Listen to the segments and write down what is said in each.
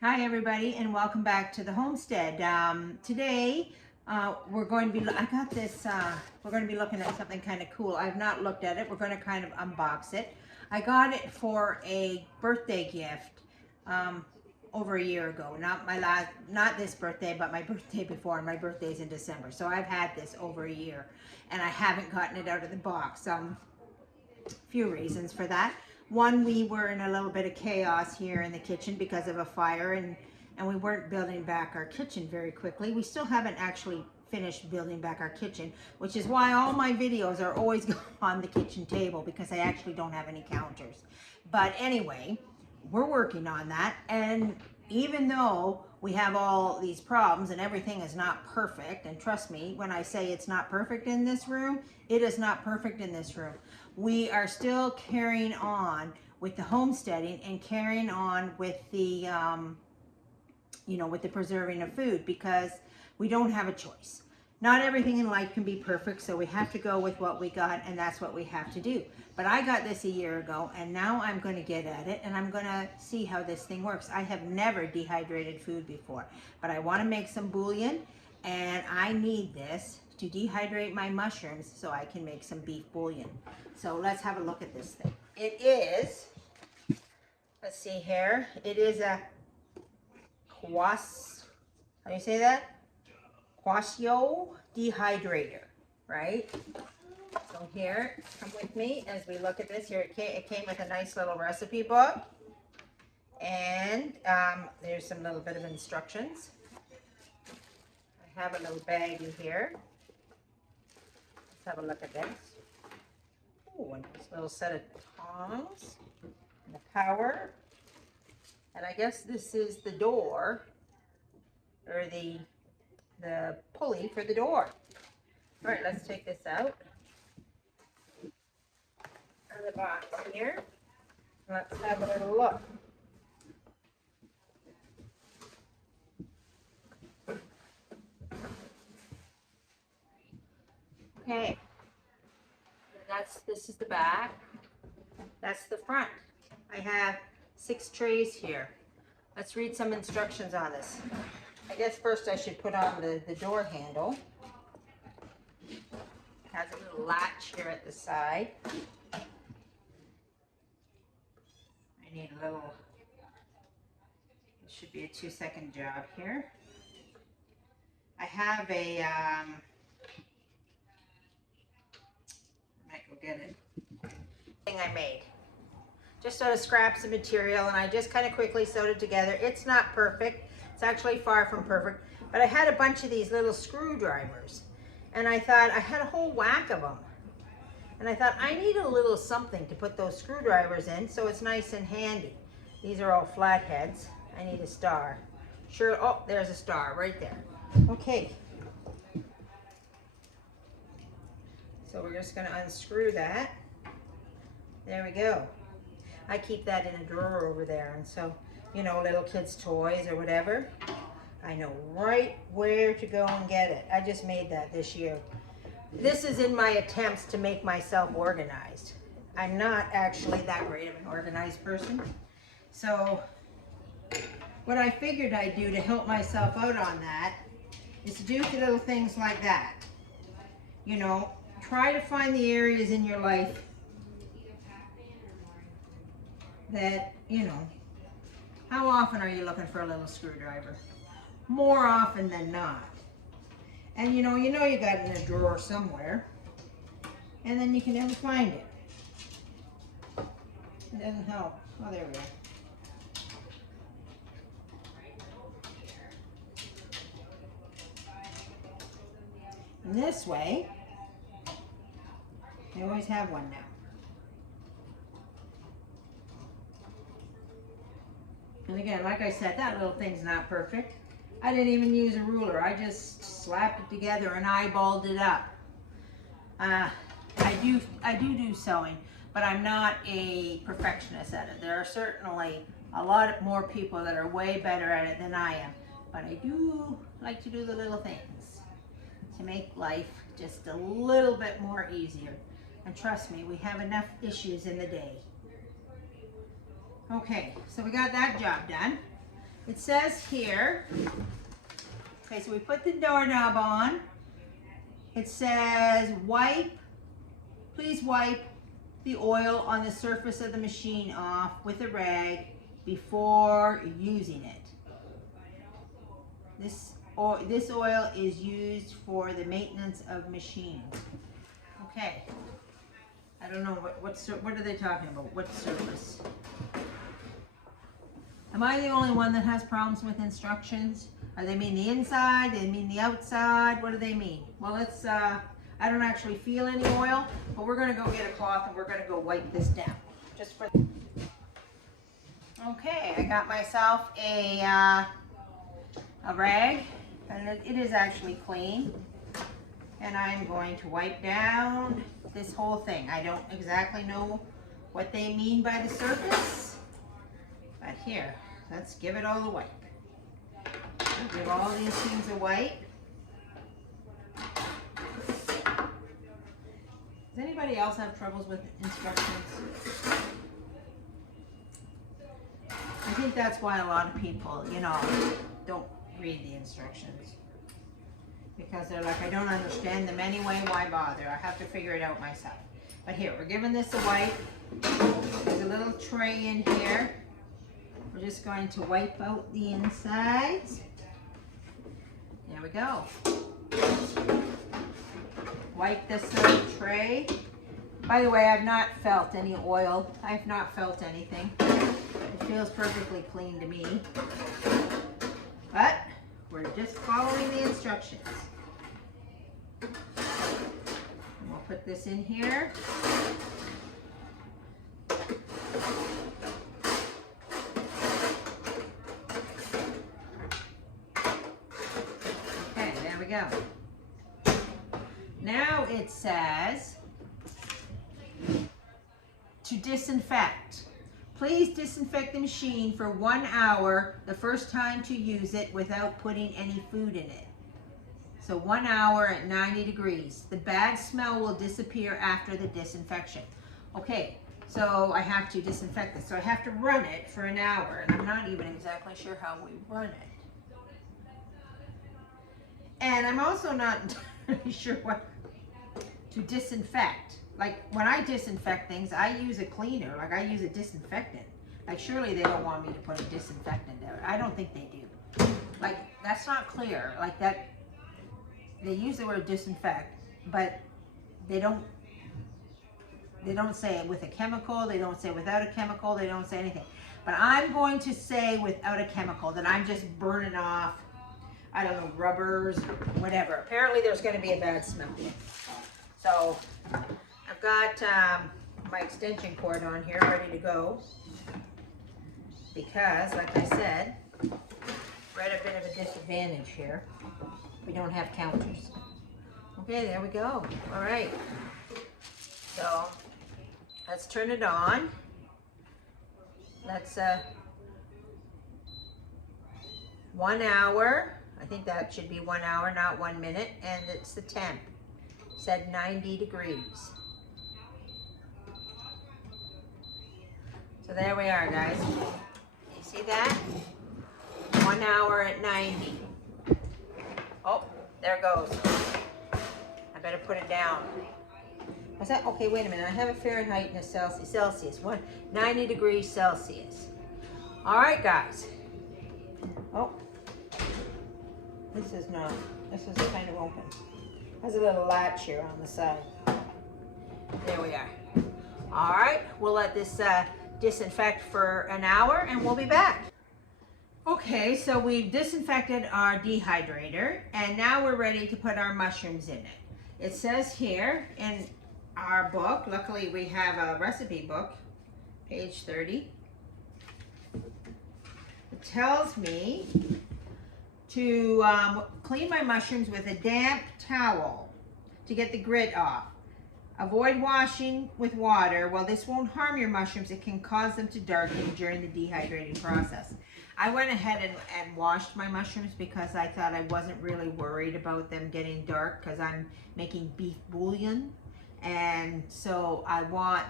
Hi everybody and welcome back to the homestead. Today we're going to be, we're going to be looking at something kind of cool. I've not looked at it. We're going to kind of unbox it. I got it for a birthday gift over a year ago. Not this birthday, but my birthday before. My birthday's in December. So I've had this over a year and I haven't gotten it out of the box. Few reasons for that. One, we were in a little bit of chaos here in the kitchen because of a fire, and we weren't building back our kitchen very quickly. We still haven't actually finished building back our kitchen, which is why all my videos are always on the kitchen table, because I actually don't have any counters. But anyway, we're working on that, and even though we have all these problems and everything is not perfect, and trust me when I say it's not perfect in this room, it is not perfect in this room. We are still carrying on with the homesteading and carrying on with the with the preserving of food, because we don't have a choice. Not everything in life can be perfect, so we have to go with what we got, and that's what we have to do. But I got this a year ago, and now I'm going to get at it, and I'm going to see how this thing works. I have never dehydrated food before, but I want to make some bouillon, and I need this to dehydrate my mushrooms so I can make some beef bouillon. So let's have a look at this thing. It is, let's see here, it is a how do you say that? Kwasyo dehydrator, right? So here, come with me as we look at this. Here it came with a nice little recipe book, and there's some little bit of instructions. I have a little baggie here. Let's have a look at this. Ooh, and this little set of tongs and the power. And I guess this is the door, or the pulley for the door. All right, let's take this out of the box here. Let's have a little look. Okay, this is the back. That's the front. I have 6 trays here. Let's read some instructions on this. I guess first I should put on the door handle. It has a little latch here at the side. I need a little, it should be a 2-second job here. I have a, I might go get it, thing I made. Just out of scraps of material, and I just kind of quickly sewed it together. It's not perfect. It's actually far from perfect, but I had a bunch of these little screwdrivers, and I thought, I had a whole whack of them, and I thought I need a little something to put those screwdrivers in so it's nice and handy. These are all flatheads. I need a star. Sure, oh, there's a star right there. Okay. So we're just gonna unscrew that. There we go. I keep that in a drawer over there, and so, you know, little kids' toys or whatever, I know right where to go and get it. I just made that this year. This is in my attempts to make myself organized. I'm not actually that great of an organized person. So what I figured I'd do to help myself out on that is to do little things like that. You know, try to find the areas in your life that, you know, how often are you looking for a little screwdriver? More often than not. And you know you got it in a drawer somewhere, and then you can never find it. It doesn't help. Oh, there we go. And this way, you always have one now. And again, like I said, that little thing's not perfect. I didn't even use a ruler. I just slapped it together and eyeballed it up. I do sewing, but I'm not a perfectionist at it. There are certainly a lot more people that are way better at it than I am. But I do like to do the little things to make life just a little bit more easier. And trust me, we have enough issues in the day. Okay, so we got that job done. It says here, okay, so we put the doorknob on. It says please wipe the oil on the surface of the machine off with a rag before using it. This oil is used for the maintenance of machines. Okay. I don't know what are they talking about? What surface? Am I the only one that has problems with instructions? Are they mean the inside? Do they mean the outside? What do they mean? Well, let's, I don't actually feel any oil, but we're gonna go get a cloth and we're gonna go wipe this down. Just for, okay, I got myself a rag, and it is actually clean. And I'm going to wipe down this whole thing. I don't exactly know what they mean by the surface, but here, let's give it all a wipe. We'll give all these things a wipe. Does anybody else have troubles with instructions? I think that's why a lot of people, you know, don't read the instructions. Because they're like, I don't understand them anyway, why bother? I have to figure it out myself. But here, we're giving this a wipe. There's a little tray in here. We're just going to wipe out the insides. There we go. Wipe this little tray. By the way, I've not felt any oil. I've not felt anything. It feels perfectly clean to me. But we're just following the instructions. And we'll put this in here. Okay, there we go. Now it says to disinfect. Please disinfect the machine for 1 hour the first time to use it without putting any food in it. So 1 hour at 90 degrees. The bad smell will disappear after the disinfection. Okay, so I have to disinfect this. So I have to run it for an hour, and I'm not even exactly sure how we run it. And I'm also not entirely sure what to disinfect. Like when I disinfect things, I use a cleaner, like I use a disinfectant. Like surely they don't want me to put a disinfectant there. I don't think they do. Like that's not clear. Like that, they use the word disinfect, but they don't say it with a chemical, they don't say without a chemical, they don't say anything. But I'm going to say without a chemical, that I'm just burning off, I don't know, rubbers, whatever. Apparently there's gonna be a bad smell. So I've got my extension cord on here ready to go because, like I said, we're at a bit of a disadvantage here. We don't have counters. Okay, there we go. All right. So let's turn it on. Let's 1 hour. I think that should be 1 hour, not 1 minute. And it's the temp. Said 90 degrees. So there we are, guys. You see that? 1 hour at 90. Oh, there it goes. I better put it down. What's that? Okay, wait a minute. I have a Fahrenheit and a Celsius. 90 degrees Celsius. All right, guys. Oh, this is kind of open. There's a little latch here on the side. There we are. All right, we'll let this disinfect for an hour and we'll be back. Okay, so we've disinfected our dehydrator and now we're ready to put our mushrooms in it. It says here in our book, luckily we have a recipe book, page 30. It tells me to clean my mushrooms with a damp towel to get the grit off. Avoid washing with water. While this won't harm your mushrooms, it can cause them to darken during the dehydrating process. I went ahead and washed my mushrooms because I thought I wasn't really worried about them getting dark because I'm making beef bouillon. And so I want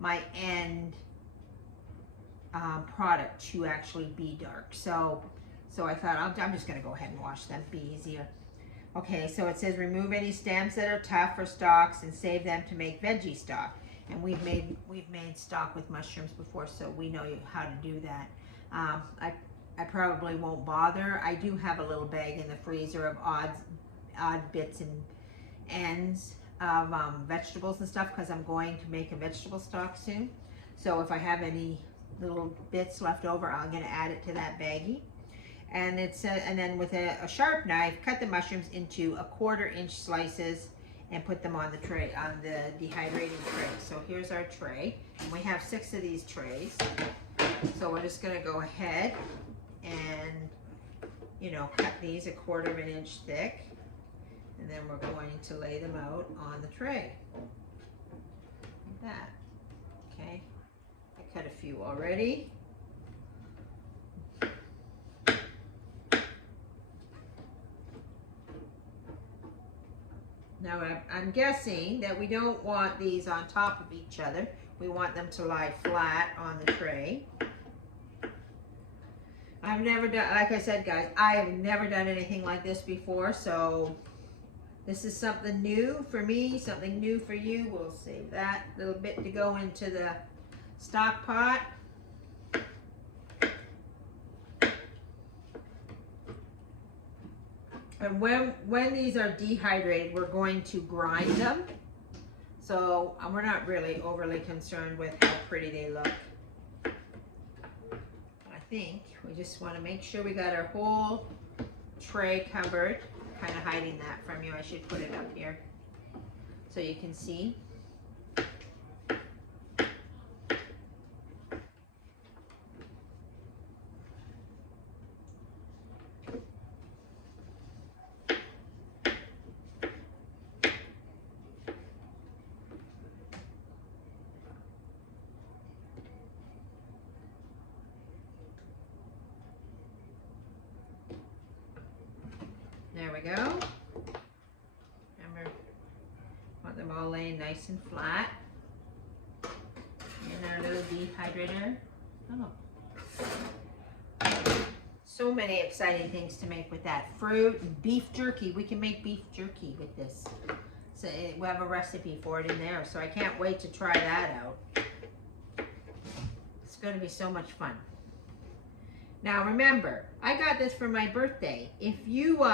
my end product to actually be dark. So I thought I'm just gonna go ahead and wash them, be easier. Okay, so it says remove any stems that are tough or stalks and save them to make veggie stock. And we've made stock with mushrooms before, so we know how to do that. I probably won't bother. I do have a little bag in the freezer of odd bits and ends of vegetables and stuff, because I'm going to make a vegetable stock soon. So if I have any little bits left over, I'm going to add it to that baggie. And and then with a sharp knife, cut the mushrooms into 1/4 inch slices and put them on the tray, on the dehydrating tray. So here's our tray, and we have 6 of these trays. So we're just going to go ahead and, you know, cut these 1/4 inch thick, and then we're going to lay them out on the tray like that. Okay, I cut a few already. Now I'm guessing that we don't want these on top of each other. We want them to lie flat on the tray. I've never done, like I said guys, I have never done anything like this before, so this is something new for me, something new for you. We'll save that little bit to go into the stock pot. And when these are dehydrated, we're going to grind them. So we're not really overly concerned with how pretty they look. I think we just want to make sure we got our whole tray covered. Kind of hiding that from you. I should put it up here so you can see. There we go. Remember, want them all laying nice and flat in our little dehydrator. Oh. So many exciting things to make with that. Fruit and beef jerky. We can make beef jerky with this. So we have a recipe for it in there, so I can't wait to try that out. It's going to be so much fun. Now remember, I got this for my birthday. If you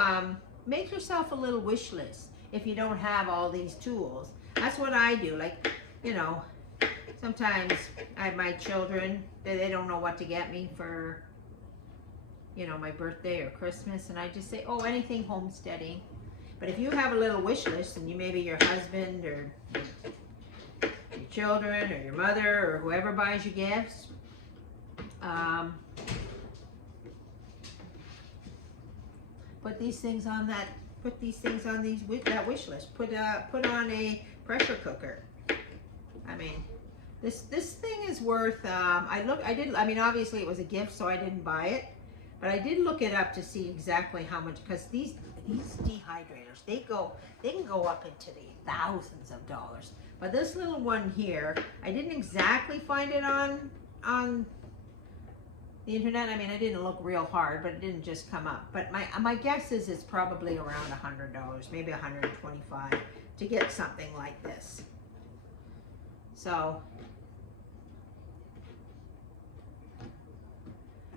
make yourself a little wish list, if you don't have all these tools, that's what I do. Like, you know, sometimes I have my children, they don't know what to get me for, you know, my birthday or Christmas, and I just say, oh, anything homesteading. But if you have a little wish list, and you maybe your husband or your children or your mother or whoever buys you gifts, put these things on that. Put these things on that wish list. Put on a pressure cooker. I mean, this thing is worth. I mean, obviously it was a gift, so I didn't buy it, but I did look it up to see exactly how much. Because these dehydrators, they can go up into the thousands of dollars. But this little one here, I didn't exactly find it on the internet. I mean, I didn't look real hard, but it didn't just come up. But my guess is it's probably around $100, maybe $125 to get something like this. So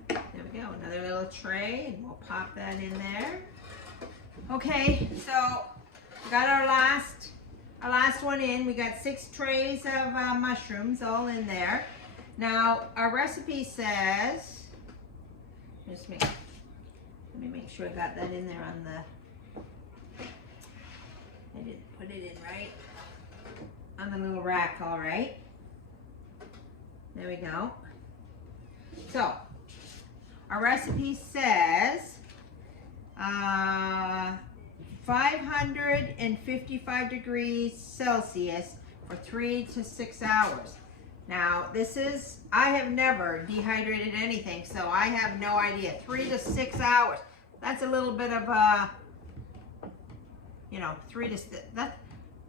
there we go, another little tray, and we'll pop that in there. Okay, so got our last one in. We got 6 trays of mushrooms all in there. Now, our recipe says, let me make sure I got that in there on the, I didn't put it in right, on the little rack, all right. There we go. So, our recipe says 555 degrees Celsius for 3 to 6 hours. Now, I have never dehydrated anything, so I have no idea. 3 to 6 hours. That's a little bit of a, you know,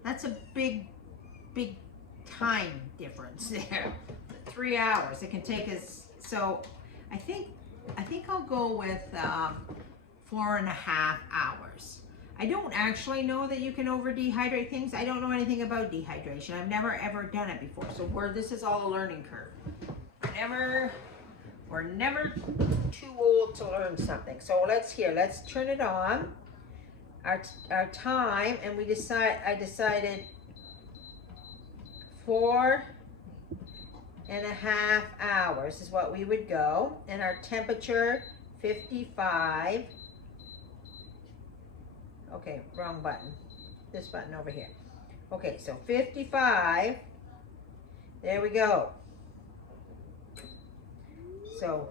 that's a big time difference there. 3 hours. It can take as So I think I'll go with 4.5 hours. I don't actually know that you can over dehydrate things. I don't know anything about dehydration. I've never ever done it before. So this is all a learning curve. We're never too old to learn something. So let's turn it on. Our time, and I decided 4.5 hours is what we would go, and our temperature 55. Okay, wrong button. This button over here. Okay, so 55. There we go. So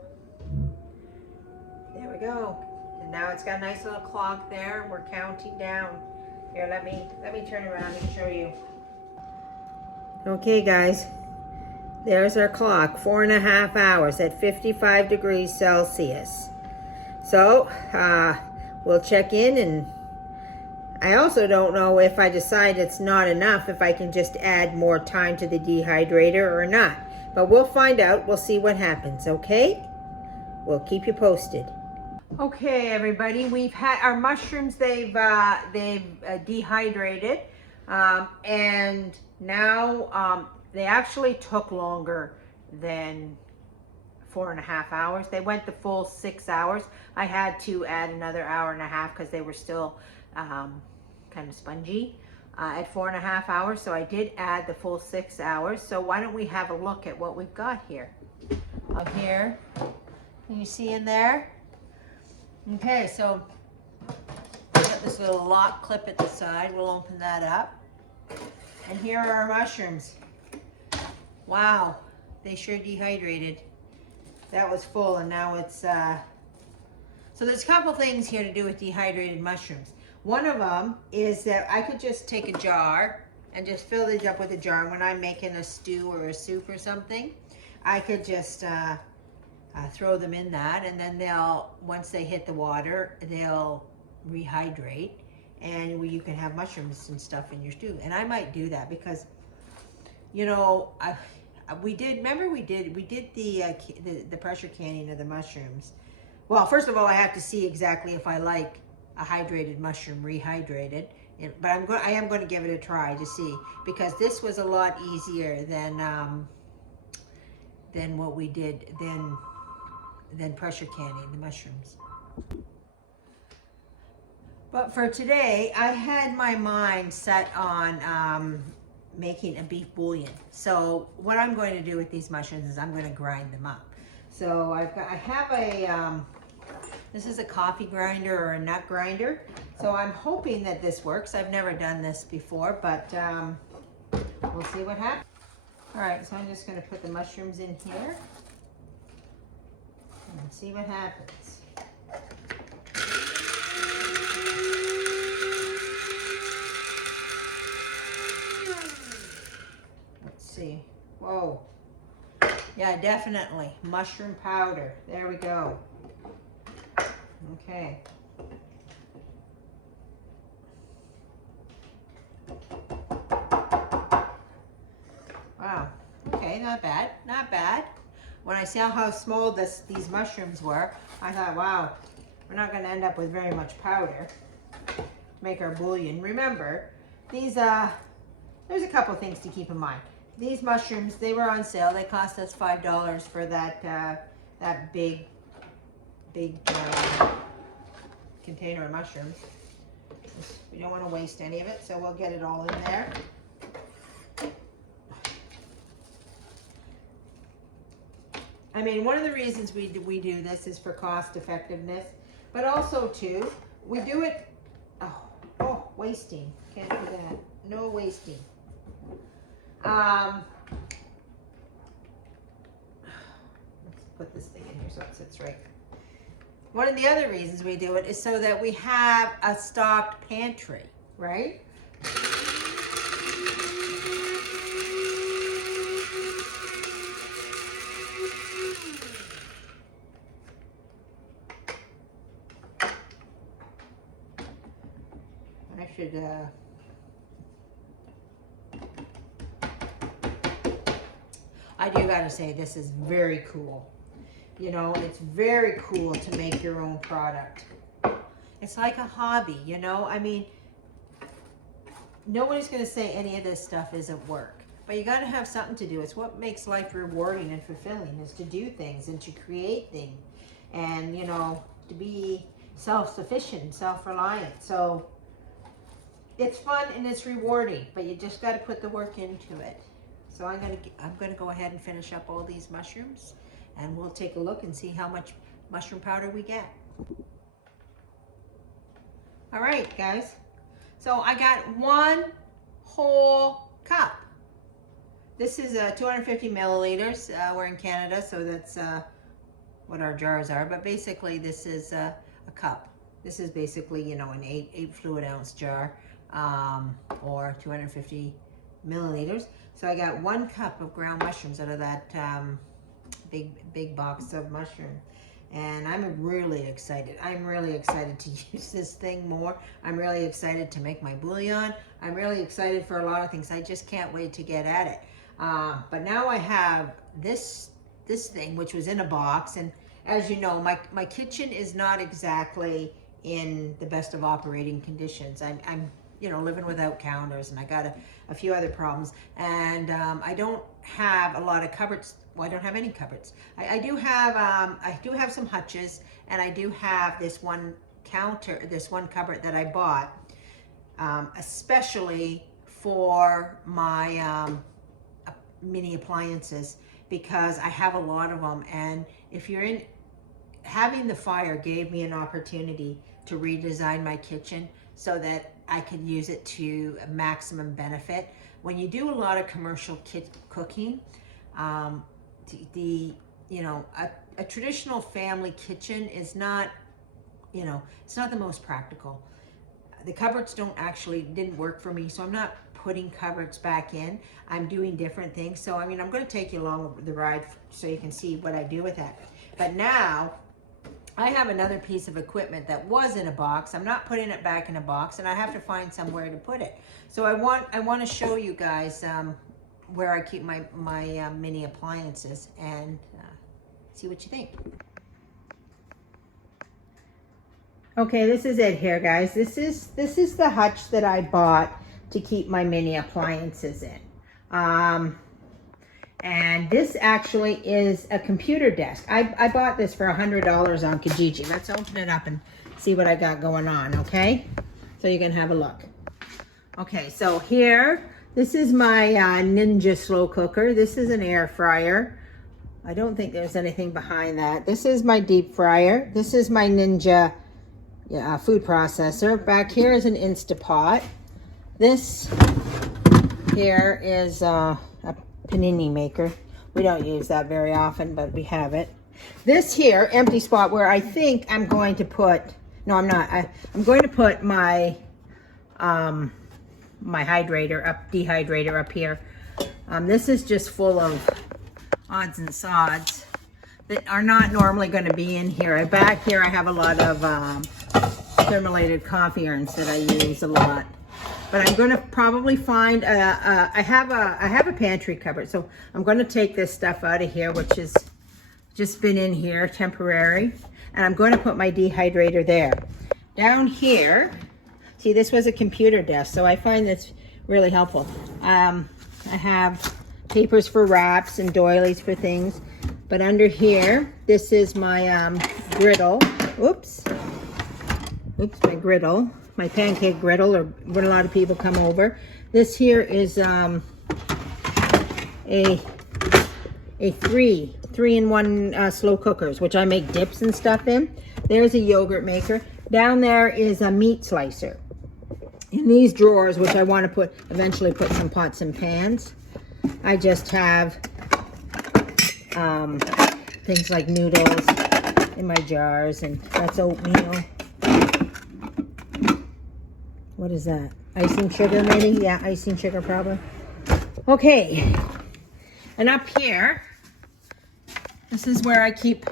there we go. And now it's got a nice little clock there, and we're counting down. Here, let me turn around and show you. Okay, guys. There's our clock, 4.5 hours at 55 degrees Celsius. So we'll check in, and I also don't know if I decide it's not enough, if I can just add more time to the dehydrator or not. But we'll find out. We'll see what happens, okay? We'll keep you posted. Okay, everybody, we've had our mushrooms, they've dehydrated, and now they actually took longer than 4.5 hours. They went the full 6 hours. I had to add another 1.5 hours because they were still kind of spongy at 4.5 hours. So I did add the full 6 hours. So why don't we have a look at what we've got here? Up here, can you see in there? Okay, so we got this little lock clip at the side. We'll open that up. And here are our mushrooms. Wow, they sure dehydrated. That was full, and now it's, so there's a couple things here to do with dehydrated mushrooms. One of them is that I could just take a jar and just fill these up with a jar. When I'm making a stew or a soup or something, I could just throw them in that, and then once they hit the water, they'll rehydrate, and you can have mushrooms and stuff in your stew. And I might do that because, you know, we did the pressure canning of the mushrooms. Well, first of all, I have to see exactly if I like a hydrated mushroom rehydrated, but I am going to give it a try to see, because this was a lot easier than what we did than pressure canning the mushrooms. But for today, I had my mind set on making a beef bouillon. So what I'm going to do with these mushrooms is I'm going to grind them up. So I have a this is a coffee grinder or a nut grinder. So I'm hoping that this works. I've never done this before, but we'll see what happens. All right, so I'm just going to put the mushrooms in here and see what happens. Let's see. Whoa. Yeah, definitely. Mushroom powder. There we go. Okay. Wow. Okay, not bad. Not bad. When I saw how small these mushrooms were, I thought, wow, we're not going to end up with very much powder to make our bouillon. Remember, there's a couple things to keep in mind. These mushrooms, they were on sale. They cost us $5 for that big container of mushrooms. We don't want to waste any of it, so we'll get it all in there. I mean, one of the reasons we do this is for cost effectiveness, but also too, we do it, oh, wasting. Can't do that. No wasting. Let's put this thing in here so it sits right. One of the other reasons we do it is so that we have a stocked pantry, right? I should, I do gotta say, this is very cool. You know, it's very cool to make your own product. It's like a hobby, you know? I mean, nobody's going to say any of this stuff isn't work. But you got to have something to do. It's what makes life rewarding and fulfilling, is to do things and to create things. And, you know, to be self-sufficient, self-reliant. So it's fun and it's rewarding, but you just got to put the work into it. So I'm gonna go ahead and finish up all these mushrooms, and we'll take a look and see how much mushroom powder we get. All right, guys. So I got 1 whole cup. This is 250 milliliters. We're in Canada, so that's what our jars are. But basically, this is a cup. This is basically, you know, an 8 fluid ounce jar, or 250 milliliters. So I got 1 cup of ground mushrooms out of that big box of mushroom. And I'm really excited. I'm really excited to use this thing more. I'm really excited to make my bouillon. I'm really excited for a lot of things. I just can't wait to get at it. But now I have this thing, which was in a box. And as you know, my kitchen is not exactly in the best of operating conditions. I'm you know, living without counters, and I got a few other problems. And I don't have a lot of cupboards. Well, I don't have any cupboards. I do have some hutches, and I do have this one cupboard that I bought, especially for my mini appliances, because I have a lot of them. And if you're in, having the fire gave me an opportunity to redesign my kitchen so that I could use it to maximum benefit. When you do a lot of commercial cooking, you know, a traditional family kitchen is not, you know, it's not the most practical. The cupboards didn't work for me, so I'm not putting cupboards back in. I'm doing different things. So, I mean, I'm going to take you along the ride so you can see what I do with that. But now I have another piece of equipment that was in a box. I'm not putting it back in a box, and I have to find somewhere to put it. So I want to show you guys where I keep my mini appliances, and see what you think. Okay, this is it here, guys. This is the hutch that I bought to keep my mini appliances in. And this actually is a computer desk. I bought this for $100 on Kijiji. Let's open it up and see what I got going on, okay? So you can have a look. Okay, so here, this is my Ninja slow cooker. This is an air fryer. I don't think there's anything behind that. This is my deep fryer. This is my Ninja food processor. Back here is an Instapot. This here is a panini maker. We don't use that very often, but we have it. This here, empty spot, where I think I'm going to put, no, I'm not. I'm going to put my my dehydrator up here. This is just full of odds and sods that are not normally going to be in here. Back here I have a lot of thermolated coffee urns that I use a lot. But I'm going to probably find I have a pantry cupboard, so I'm going to take this stuff out of here, which has just been in here temporary, and I'm going to put my dehydrator there. Down here, see, this was a computer desk, so I find this really helpful. I have papers for wraps and doilies for things, but under here, this is my griddle. Oops, my griddle. My pancake griddle, or when a lot of people come over. This here is a three-in-one slow cookers, which I make dips and stuff in. There's a yogurt maker. Down there is a meat slicer. In these drawers, which I want to eventually put some pots and pans, I just have things like noodles in my jars, and that's oatmeal. What is that? Icing sugar, maybe? Yeah, icing sugar, probably. Okay. And up here, this is where I keep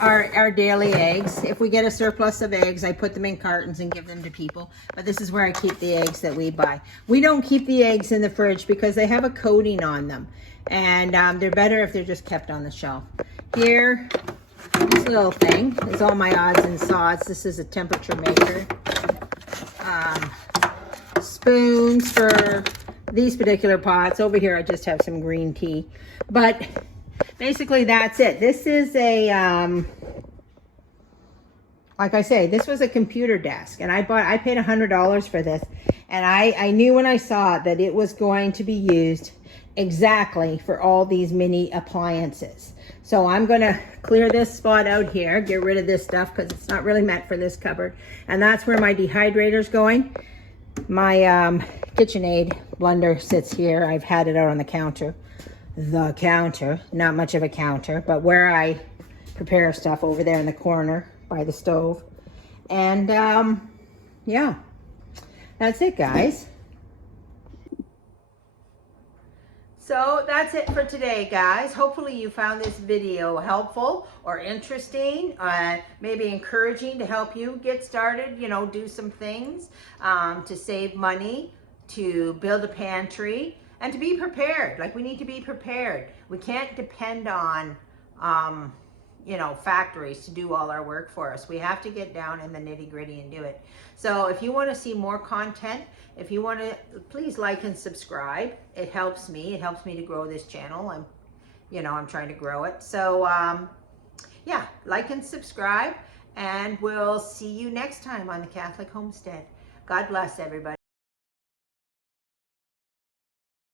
our daily eggs. If we get a surplus of eggs, I put them in cartons and give them to people. But this is where I keep the eggs that we buy. We don't keep the eggs in the fridge because they have a coating on them. And they're better if they're just kept on the shelf. Here, this little thing is all my odds and sods. This is a temperature maker. Spoons for these particular pots. Over here, I just have some green tea. But basically, that's it. This is a, like I say, this was a computer desk. And I paid $100 for this. And I knew when I saw it that it was going to be used exactly for all these mini appliances. So I'm going to clear this spot out here, get rid of this stuff because it's not really meant for this cupboard. And that's where my dehydrator's going. My KitchenAid blender sits here. I've had it out on the counter. The counter, not much of a counter, but where I prepare stuff over there in the corner by the stove. And yeah, that's it, guys. So that's it for today, guys. Hopefully you found this video helpful or interesting, maybe encouraging to help you get started, you know, do some things to save money, to build a pantry, and to be prepared. Like, we need to be prepared. We can't depend on, you know, factories to do all our work for us. We have to get down in the nitty-gritty and do it. So if you want to see more content, if you want to, please like and subscribe. It helps me. It helps me to grow this channel. I'm trying to grow it. So yeah, like and subscribe, and we'll see you next time on the Catholic Homestead. God bless everybody.